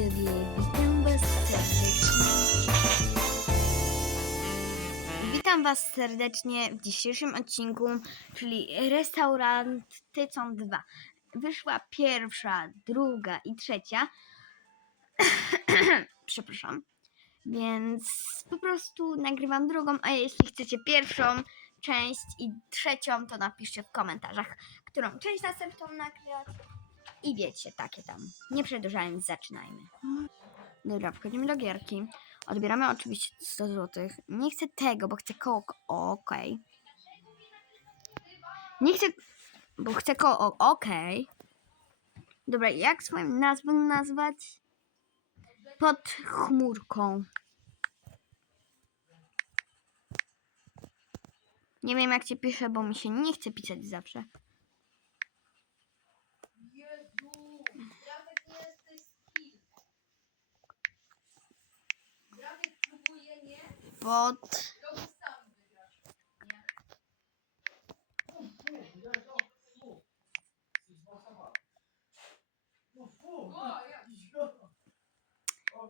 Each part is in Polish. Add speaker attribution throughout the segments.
Speaker 1: witam was serdecznie. Witam was serdecznie w dzisiejszym odcinku, czyli Restaurant Tycon 2. Wyszła pierwsza, druga i trzecia. Przepraszam. Więc po prostu nagrywam drugą, a jeśli chcecie pierwszą część i trzecią, to napiszcie w komentarzach, którą część następną nagrać. I wiecie, takie tam. Nie przedłużając, zaczynajmy. Dobra, wchodzimy do gierki. Odbieramy oczywiście 100 zł. Nie chcę tego, bo chcę koło. Okej. Nie chcę, bo chcę koło. Okej. Dobra, jak swoją nazwę nazwać? Pod chmurką. Nie wiem, jak cię piszę, bo mi się nie chce pisać zawsze.
Speaker 2: Jezu, Jacek nie jesteś skill. Jacek próbuje, nie?
Speaker 1: Pod.
Speaker 2: To już sam wygrasz. Nie. O, jak?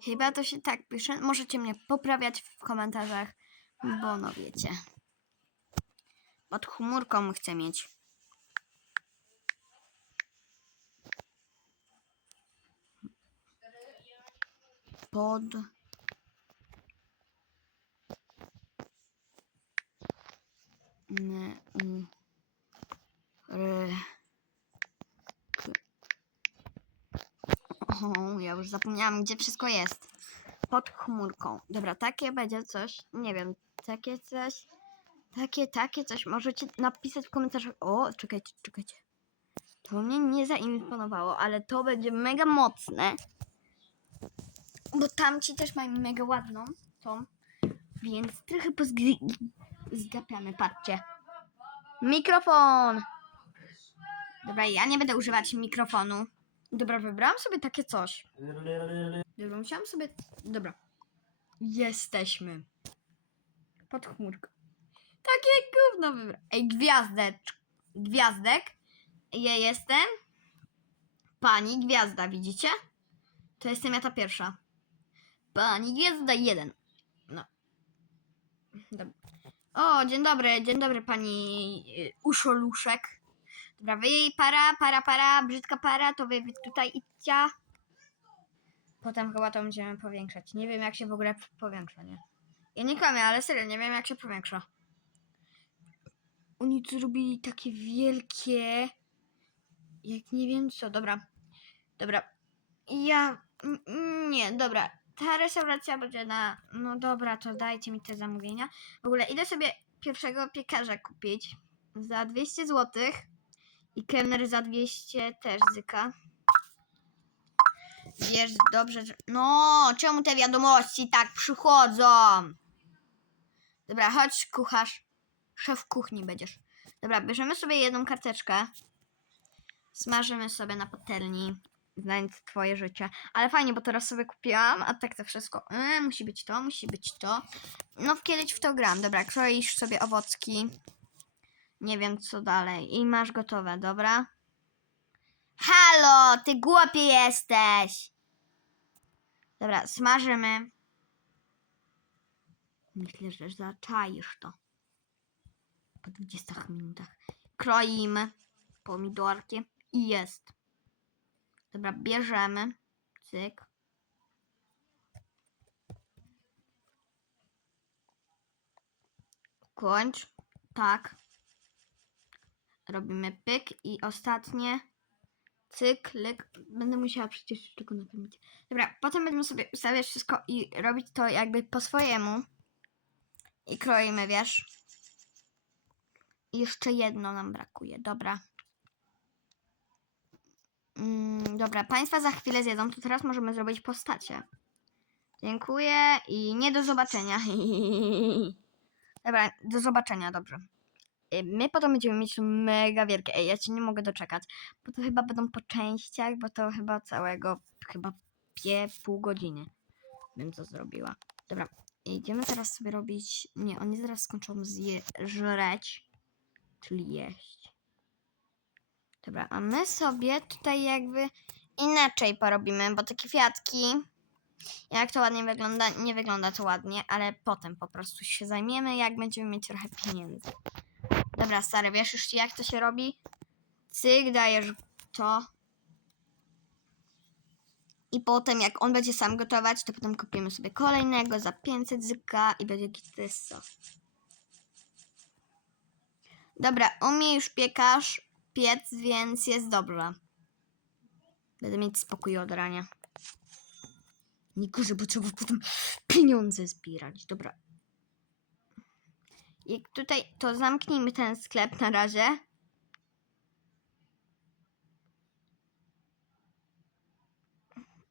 Speaker 1: Chyba to się tak pisze. Możecie mnie poprawiać w komentarzach, bo no wiecie. Pod chmurką chcę mieć. Pod. U, r, k. O, ja już zapomniałam, gdzie wszystko jest. Pod chmurką. Dobra, takie będzie coś. Nie wiem, takie coś. Takie, takie coś. Możecie napisać w komentarzach. O, czekajcie, czekajcie. To mnie nie zaimponowało, ale to będzie mega mocne. Bo tamci też mają mega ładną tą. Więc trochę pozgapiamy, patrzcie. Mikrofon! Dobra, ja nie będę używać mikrofonu. Dobra, wybrałam sobie takie coś. Dobra, musiałam sobie. Dobra. Jesteśmy. Pod chmurką. Takie gówno wybrać. Ej, gwiazdecz. Gwiazdek. Ja jestem. Pani Gwiazda, widzicie? To jestem ja ta pierwsza. Pani Gwiazda jeden. No. Dobra. O, dzień dobry, dzień dobry pani y, Uszoluszek. Dobra, wy jej para, para, para, brzydka para, to wy tutaj idźcie. Potem chyba to będziemy powiększać. Nie wiem jak się w ogóle powiększa, nie? Ja nie kłamię, ale serio, nie wiem jak się powiększa. Oni zrobili takie wielkie... Jak nie wiem co, dobra. Dobra. Ja... Nie, dobra. Ta restauracja będzie na... No dobra, to dajcie mi te zamówienia. W ogóle idę sobie pierwszego piekarza kupić za 200 zł i kelner za 200 też zyka. Wiesz dobrze, że... No, czemu te wiadomości tak przychodzą? Dobra, chodź kucharz. Szef kuchni będziesz. Dobra, bierzemy sobie jedną karteczkę. Smażymy sobie na patelni. Znając twoje życie. Ale fajnie, bo teraz sobie kupiłam, a tak to wszystko. Yy, musi być to, musi być to. No, kiedyś w to gram. Dobra, kroisz sobie owocki. Nie wiem co dalej. I masz gotowe, dobra? Halo, ty głupie jesteś! Dobra, smażymy. Myślę, że zaczaisz to. Po 20 minutach. Kroimy pomidorki i jest. Dobra, bierzemy. Cyk. Kończ. Tak. Robimy pyk i ostatnie. Cykl. Będę musiała przecież tylko napełnić. Dobra, potem będziemy sobie ustawiać wszystko i robić to jakby po swojemu. I kroimy, wiesz. Jeszcze jedno nam brakuje. Dobra. Mm, dobra, państwa za chwilę zjedzą, to teraz możemy zrobić postacie. Dziękuję i nie do zobaczenia. Dobra, do zobaczenia, dobrze. Y, My potem będziemy mieć mega wielkie. Ej, ja się nie mogę doczekać. Bo to chyba będą po częściach, bo to chyba całego, chyba pie, pół godziny bym to zrobiła. Dobra, idziemy teraz sobie robić... Nie, oni zaraz skończą zje... żreć, czyli jeść. Dobra, a my sobie tutaj jakby inaczej porobimy, bo takie kwiatki, jak to ładnie wygląda, nie wygląda to ładnie, ale potem po prostu się zajmiemy, jak będziemy mieć trochę pieniędzy. Dobra, stary, wiesz już jak to się robi? Cyk, dajesz to. I potem, jak on będzie sam gotować, to potem kupimy sobie kolejnego za 500 zyka i będzie gitysa. Dobra, u mnie już piekarz piec, więc jest dobrze. Będę mieć spokój od rania. Nie gorzej, bo trzeba potem pieniądze zbierać. Dobra. Jak tutaj, to zamknijmy ten sklep na razie.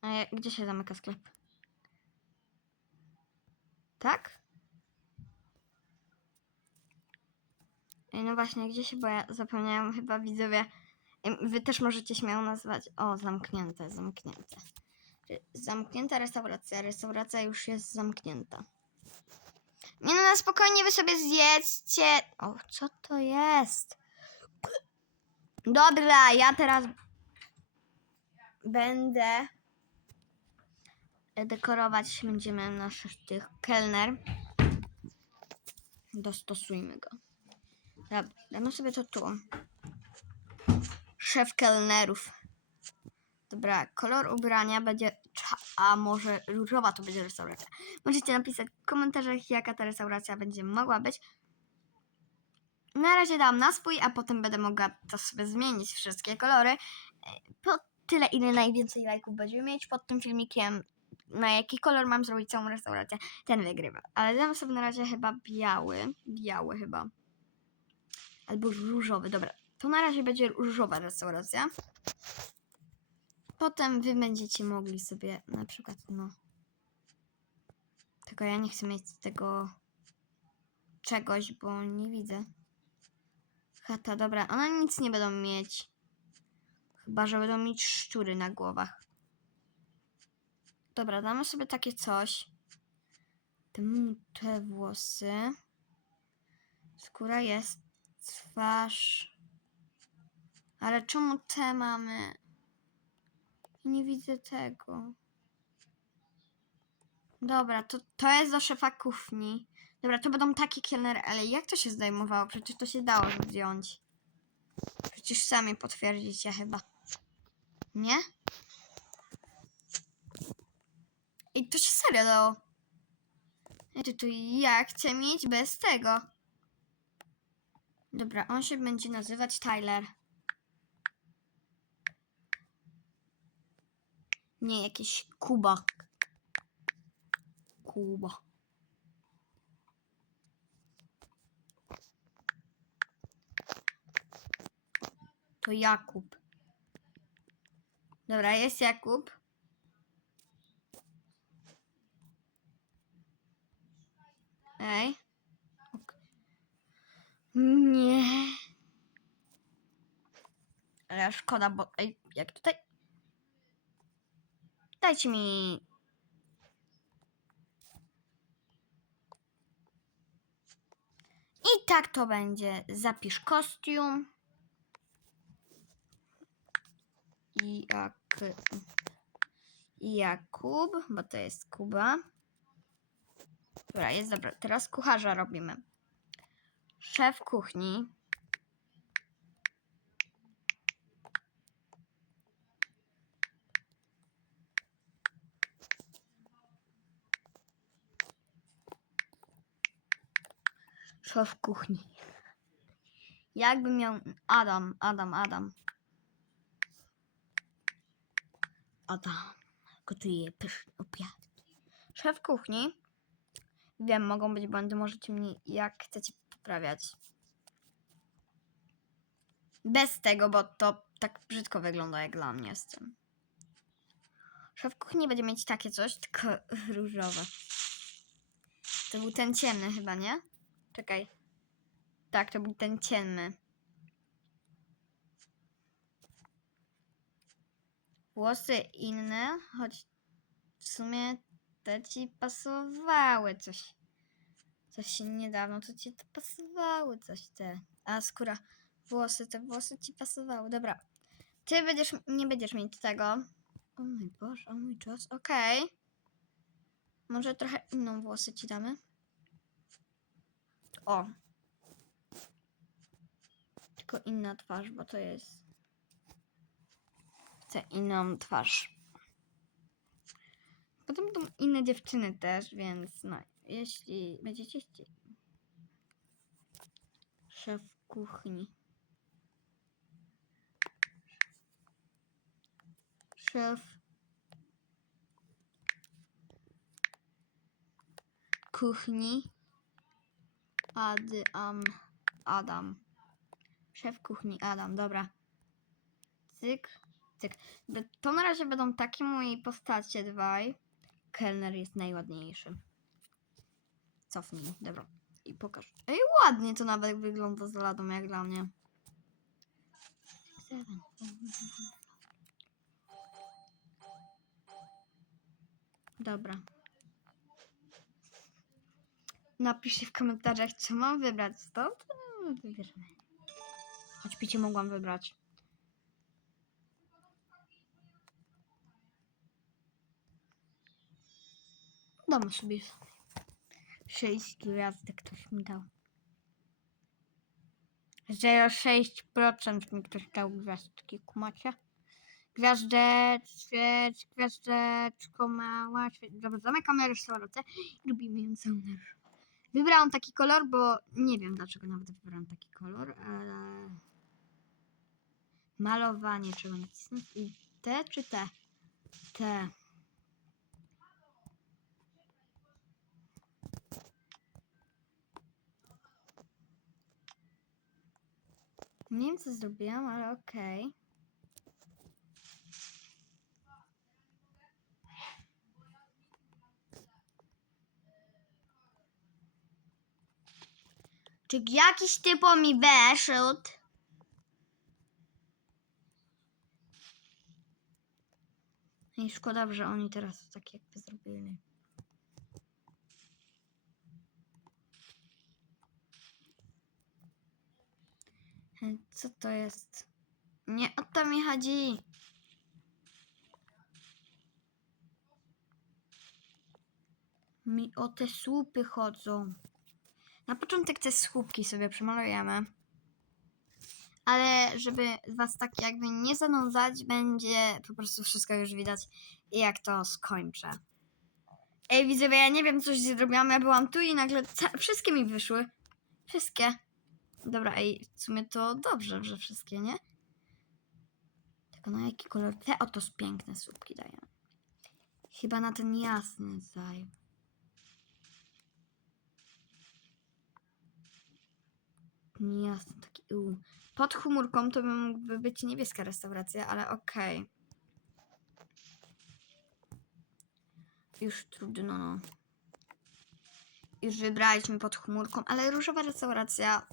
Speaker 1: A gdzie się zamyka sklep? Tak? No właśnie, gdzie się, bo ja zapomniałam chyba widzowie. Wy też możecie śmiało nazwać. O, zamknięte, zamknięte. Zamknięta restauracja. Restauracja już jest zamknięta. Nie no, na spokojnie wy sobie zjedzcie. O, co to jest? Dobra, ja teraz będę dekorować. Będziemy naszych tych kelner. Dostosujmy go. Dobra, damy sobie to tu. Szef kelnerów. Dobra, kolor ubrania będzie. A może różowa to będzie restauracja. Możecie napisać w komentarzach, jaka ta restauracja będzie mogła być. Na razie dam na a potem będę mogła to sobie zmienić wszystkie kolory. Po tyle, ile najwięcej lajków będziemy mieć pod tym filmikiem, na jaki kolor mam zrobić całą restaurację, ten wygrywa. Ale dam sobie na razie chyba biały. Biały chyba. Albo różowy. Dobra, to na razie będzie różowa restauracja. Potem wy będziecie mogli sobie na przykład, no. Tylko ja nie chcę mieć tego czegoś, bo nie widzę. Chata, dobra, one nic nie będą mieć. Chyba, że będą mieć szczury na głowach. Dobra, damy sobie takie coś. Te, te włosy. Skóra jest. Twarz. Ale czemu te mamy? Nie widzę tego. Dobra, to, to jest do szefa kuchni. Dobra, to będą takie kelnery, ale jak to się zdejmowało? Przecież to się dało zdjąć. Przecież sami potwierdzicie chyba. Nie? I to się serio dało. I to, to ja chcę mieć bez tego. Dobra, on się będzie nazywać Tyler. Nie, jakiś Kuba. Kuba. To Jakub. Dobra, jest Jakub. Ej. Nie. Ale szkoda, bo ej, jak tutaj. Dajcie mi. I tak to będzie. Zapisz kostium. I jak. Jakub, bo to jest Kuba. Dobra, jest dobra. Teraz kucharza robimy. Szef kuchni. Szef kuchni. Jakby miał. Adam, Adam, Adam. Adam gotuje pyszne obiadki. Szef kuchni. Wiem, mogą być błędy, możecie mnie jak chcecie poprawiać. Bez tego, bo to tak brzydko wygląda jak dla mnie z tym. Szef kuchni będzie mieć takie coś, tylko różowe. To był ten ciemny chyba, nie? Czekaj. Tak, to był ten ciemny. Włosy inne, choć w sumie te ci pasowały coś. Coś niedawno to ci to pasowały coś te. A skóra, włosy, te włosy ci pasowały. Dobra. Ty będziesz, nie będziesz mieć tego. O mój Boże, o mój czas. Okej. Może trochę inną włosy ci damy. O. Tylko inna twarz, bo to jest. Chcę inną twarz. Potem będą inne dziewczyny też, więc no, jeśli będziecie chcieli. Szef kuchni. Szef kuchni. Adam. Adam. Szef kuchni Adam, dobra. Cyk, cyk. To na razie będą takie moje postacie dwaj. Kelner jest najładniejszy. Cofnij, dobra. I pokaż. Ej, ładnie to nawet wygląda z ladą, jak dla mnie. Dobra. Napiszcie w komentarzach, co mam wybrać. Stąd wybierzemy. Choć picie mogłam wybrać. Dam sobie sześć gwiazdek ktoś mi dał. 0,6% mi ktoś dał gwiazdki, kumacie? Gwiazdeczek, gwiazdeczko mała. Dobra, zamykamy restaurację i robimy ją całą. Wybrałam taki kolor, bo nie wiem dlaczego nawet wybrałam taki kolor, ale... Malowanie trzeba nacisnąć i te czy te? Te. Nie wiem co zrobiłam, ale okej. Czy jakiś typo mi weszł? I szkoda, że oni teraz tak jakby zrobili. Co to jest? Nie o to mi chodzi. Mi o te słupy chodzą. Na początek te słupki sobie przemalujemy. Ale żeby was tak jakby nie zanudzać, będzie po prostu wszystko już widać, jak to skończę. Ej, widzowie, ja nie wiem, coś zrobiłam. Ja byłam tu i nagle wszystkie mi wyszły. Wszystkie. Dobra, ej, w sumie to dobrze, że wszystkie, nie? Tylko na jaki kolor? Te oto piękne słupki dają. Chyba na ten jasny zaj. Jasny, taki u. Pod chmurką to by mógłby być niebieska restauracja, ale okej. Już trudno, no. Już wybraliśmy pod chmurką, ale różowa restauracja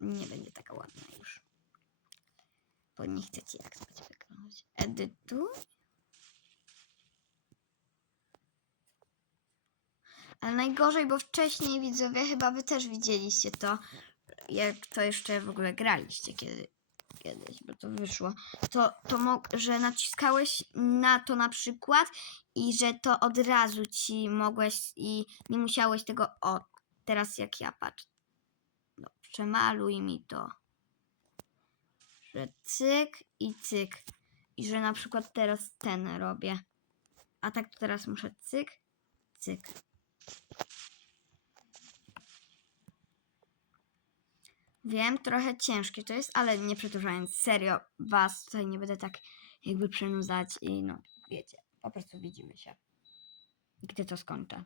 Speaker 1: nie będzie taka ładna już. Bo nie chcecie jak to będzie wyglądać. Edytuj. Ale najgorzej, bo wcześniej widzowie, chyba wy też widzieliście to, jak to jeszcze w ogóle graliście kiedy, kiedyś, bo to wyszło, to, to mog, że naciskałeś na to na przykład i że to od razu ci mogłeś i nie musiałeś tego o, teraz jak ja patrz. No, przemaluj mi to. Że cyk i cyk. I że na przykład teraz ten robię. A tak to teraz muszę cyk, cyk. Wiem, trochę ciężkie to jest, ale nie przedłużając, serio, was tutaj nie będę tak jakby przynudzać i no, wiecie, po prostu widzimy się, gdy to skończę.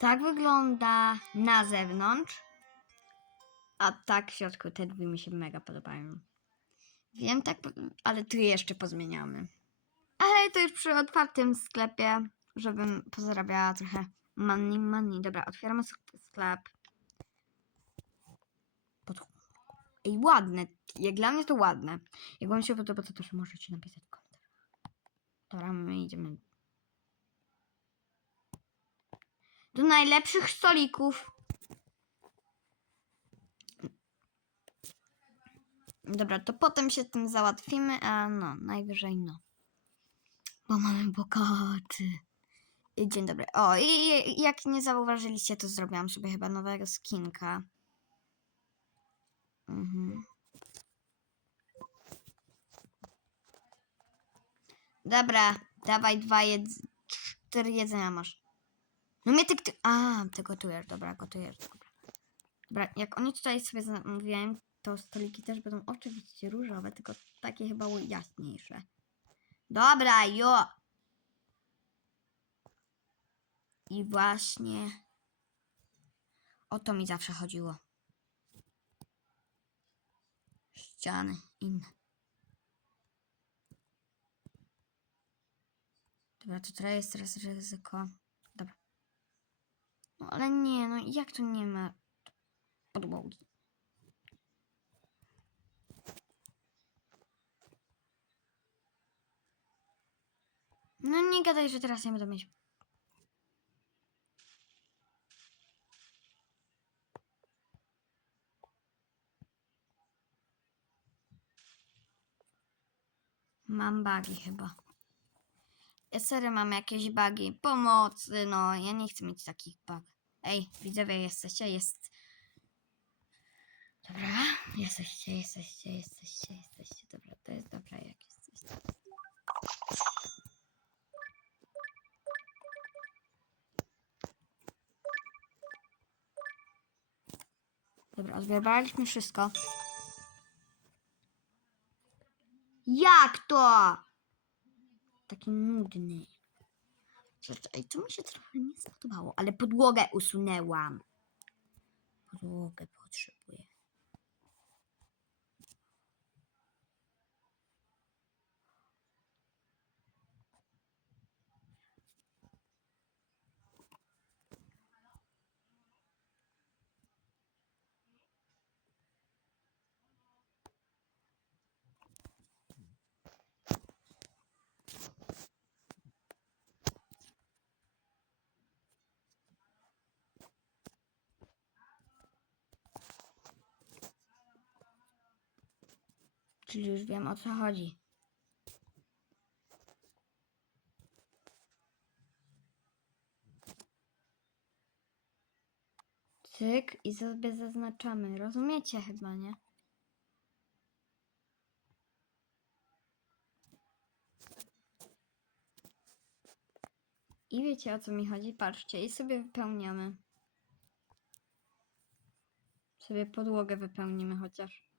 Speaker 1: Tak wygląda na zewnątrz, a tak w środku te drzwi mi się mega podobają. Wiem, tak, ale tu jeszcze pozmieniamy. Ale to już przy otwartym sklepie, żebym pozarabiała trochę money, money. Dobra, otwieramy sk- sklep. Pod Ej, ładne. Jak dla mnie to ładne. Jak wam się podoba, to też możecie napisać w. Dobra, my idziemy do najlepszych stolików. Dobra, to potem się tym załatwimy, a no, najwyżej no. Bo mamy bogaty. Dzień dobry. O, i i jak nie zauważyliście, to zrobiłam sobie chyba nowego skinka. Mhm. Dobra, dawaj dwa jedz... cztery jedzenia masz. No mnie ty... A, ty gotujesz, dobra, gotujesz, dobra. Dobra, jak oni tutaj sobie zamówiłem, to stoliki też będą oczywiście różowe, tylko takie chyba jaśniejsze. Dobra, jo! I właśnie o to mi zawsze chodziło. Ściany inne. Dobra, teraz jest teraz ryzyko. Dobra. No ale nie, no jak to nie ma podłogi? No nie gadaj, że teraz nie będę mieć. Mam bugi chyba. Ja serio mam jakieś bugi. Pomocy, no. Ja nie chcę mieć takich bug. Ej, widzowie, jesteście? Jest. Dobra, jesteście, jesteście, jesteście, jesteście. Dobra, to jest dobra, jak jesteście. Dobra, zbieraliśmy wszystko. Jak to? Taki nudny. Ej, to mi się trochę nie spodobało, ale podłogę usunęłam. Podłogę potrzebuję. Czyli już wiem o co chodzi. Cyk i sobie zaznaczamy. Rozumiecie chyba, nie? I wiecie o co mi chodzi? Patrzcie i sobie wypełniamy. Sobie podłogę wypełnimy chociaż.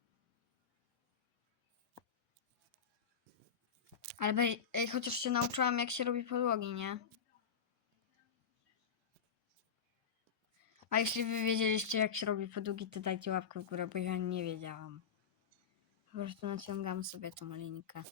Speaker 1: Ale ej, chociaż się nauczyłam, jak się robi podłogi, nie? A jeśli wy wiedzieliście, jak się robi podłogi, to dajcie łapkę w górę, bo ja nie wiedziałam. Po prostu naciągam sobie tą linkę.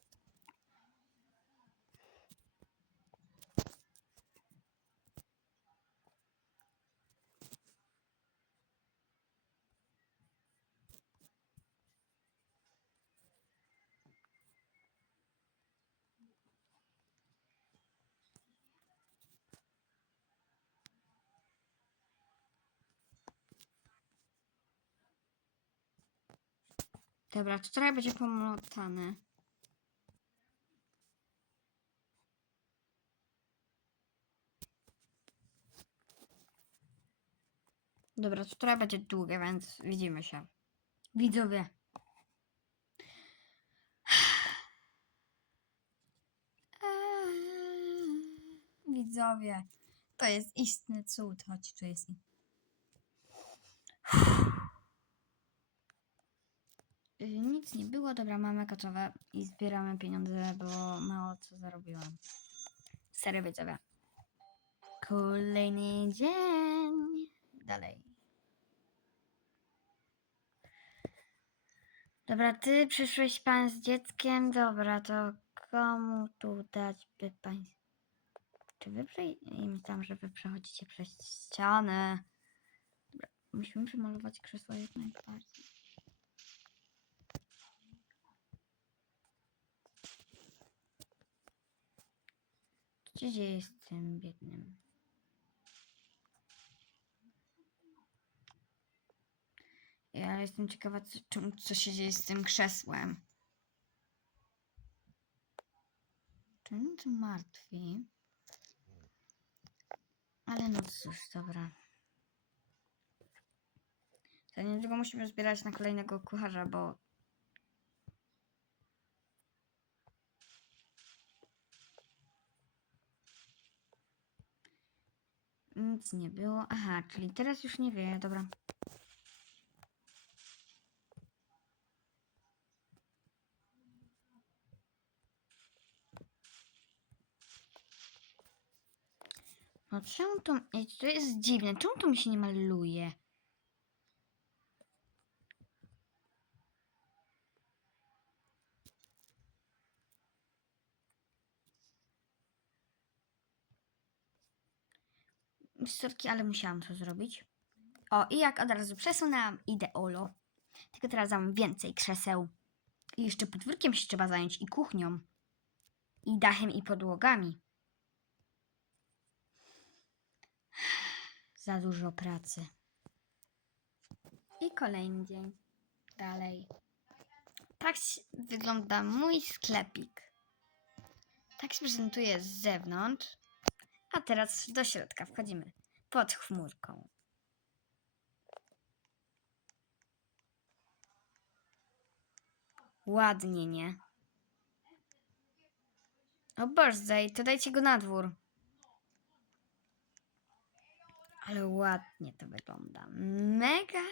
Speaker 1: Dobra, to będzie pomotane. Dobra, to będzie długie, więc widzimy się. Widzowie. Widzowie. To jest istny cud. Chodź, tu jest. Y, Nic nie było, dobra, mamy gotowe i zbieramy pieniądze, bo mało co zarobiłam. Serio widzowie. Kolejny dzień. Dalej. Dobra, ty przyszłeś pan z dzieckiem. Dobra, to komu tu dać by pań... Czy wy im tam, że wy przechodzicie przez ścianę? Dobra, musimy przemalować krzesło jak najbardziej. Co dzieje z tym biednym? Ja jestem ciekawa, co, co się dzieje z tym krzesłem. Czy to martwi? Ale no cóż, dobra. Za niedługo musimy zbierać na kolejnego kucharza, bo... Nic nie było. Aha, czyli teraz już nie wie, dobra. No czemu to... Ej, to jest dziwne. Czemu to mi się nie maluje? Sorki, ale musiałam to zrobić. O, i jak od razu przesunęłam, idę olo. Tylko teraz mam więcej krzeseł. I jeszcze podwórkiem się trzeba zająć i kuchnią. I dachem i podłogami. Za dużo pracy. I kolejny dzień. Dalej. Tak wygląda mój sklepik. Tak się prezentuje z zewnątrz. A teraz do środka wchodzimy. Pod chmurką. Ładnie, nie? O Boże, to dajcie go na dwór. Ale ładnie to wygląda. Mega.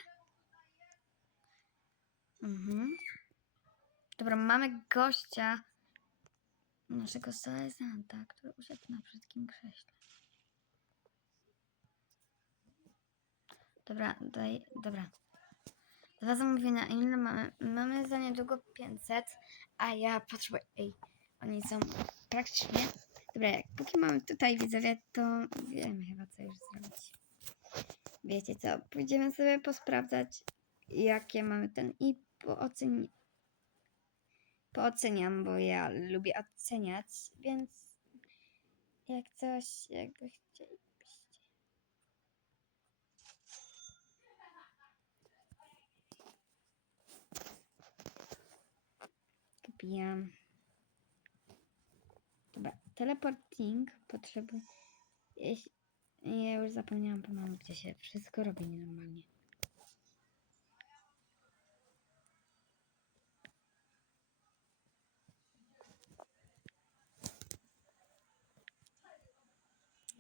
Speaker 1: Mhm. Dobra, mamy gościa naszego Salezanta, który usiadł na brzydkim krześle. Dobra, daj, dobra. Dwa zamówienia. Ile mamy? Mamy za niedługo 500, a ja potrzebuję... Ej, oni są praktycznie... Dobra, jak póki mamy tutaj widzowie, to wiem chyba co już zrobić. Wiecie co, pójdziemy sobie posprawdzać, jakie mamy ten i pooceni... pooceniam, bo ja lubię oceniać, więc jak coś, jakby chcielibyście. Kupiłam. Dobra, teleporting potrzebuję. Jeśli... Ja już zapomniałam pomału, gdzie się wszystko robi nienormalnie.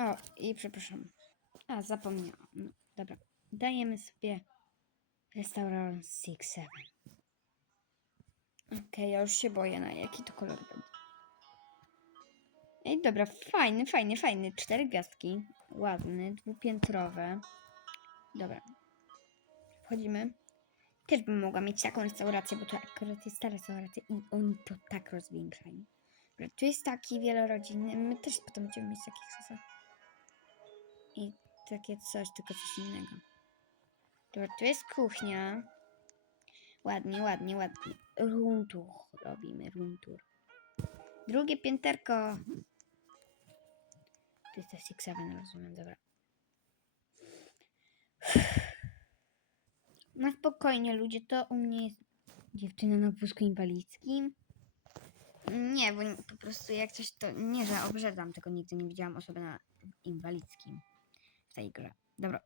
Speaker 1: O, i przepraszam. A, zapomniałam. No, dobra. Dajemy sobie restaurant Six Seven. Okej, ja już się boję, na jaki to kolor będzie. Ej, dobra, fajny, fajny, fajny. Cztery gwiazdki. Ładny, dwupiętrowe. Dobra. Wchodzimy. Też bym mogła mieć taką restaurację, bo to akurat jest ta restauracja i oni to tak rozwiększają. Tu jest taki wielorodzinny. My też potem będziemy mieć takie krzesła. I takie coś, tylko coś innego. Dobra, tu jest kuchnia. Ładnie, ładnie, ładnie. Runtur robimy, runtur. Drugie pięterko. To jest to Six Seven, rozumiem, dobra. Na spokojnie, ludzie, to u mnie jest dziewczyna na wózku inwalidzkim. Nie, bo po prostu jak coś to nie, że obrzezam, tylko nigdy nie widziałam osoby na inwalidzkim w tej grze. Dobra.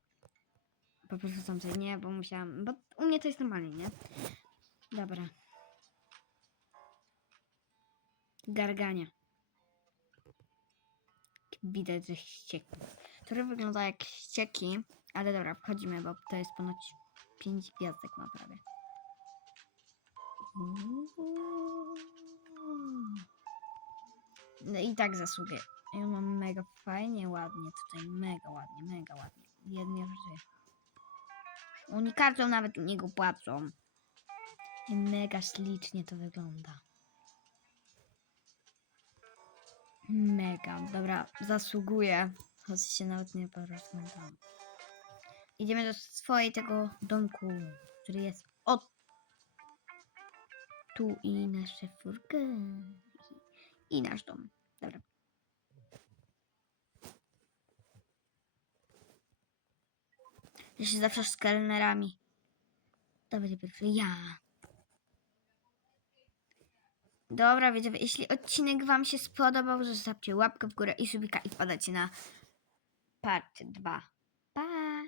Speaker 1: Po prostu tam sobie nie, bo musiałam, bo u mnie to jest normalnie, nie? Dobra. Gargania. Widać, że ścieki. Które wygląda jak ścieki, ale dobra, wchodzimy, bo to jest ponoć 5 gwiazdek ma prawie. No i tak zasługuję. Ja mam mega fajnie, ładnie tutaj, mega ładnie, mega ładnie. Jednie rzeczy. Oni kartą nawet niego płacą. I mega ślicznie to wygląda. Mega. Dobra, zasługuję. Choć się nawet nie porozmawiam. Idziemy do swojej tego domku, który jest od tu i nasze furkę. I nasz dom. Dobra. Ja się zawsze z kelnerami. to będzie pierwszy ja. Dobra, widzowie, jeśli odcinek Wam się spodobał, zostawcie łapkę w górę i subika i wpadajcie na part 2. Pa!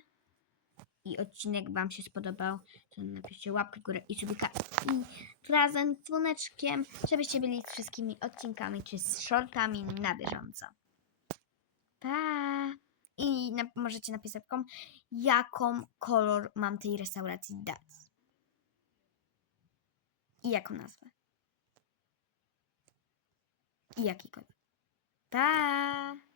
Speaker 1: I odcinek Wam się spodobał, to napiszcie łapkę w górę i subika i razem z dzwoneczkiem, żebyście byli z wszystkimi odcinkami czy z shortami na bieżąco. Pa! I na, możecie napisać kom, jaką kolor mam tej restauracji dać. I jaką nazwę. I jaki kolor. Pa!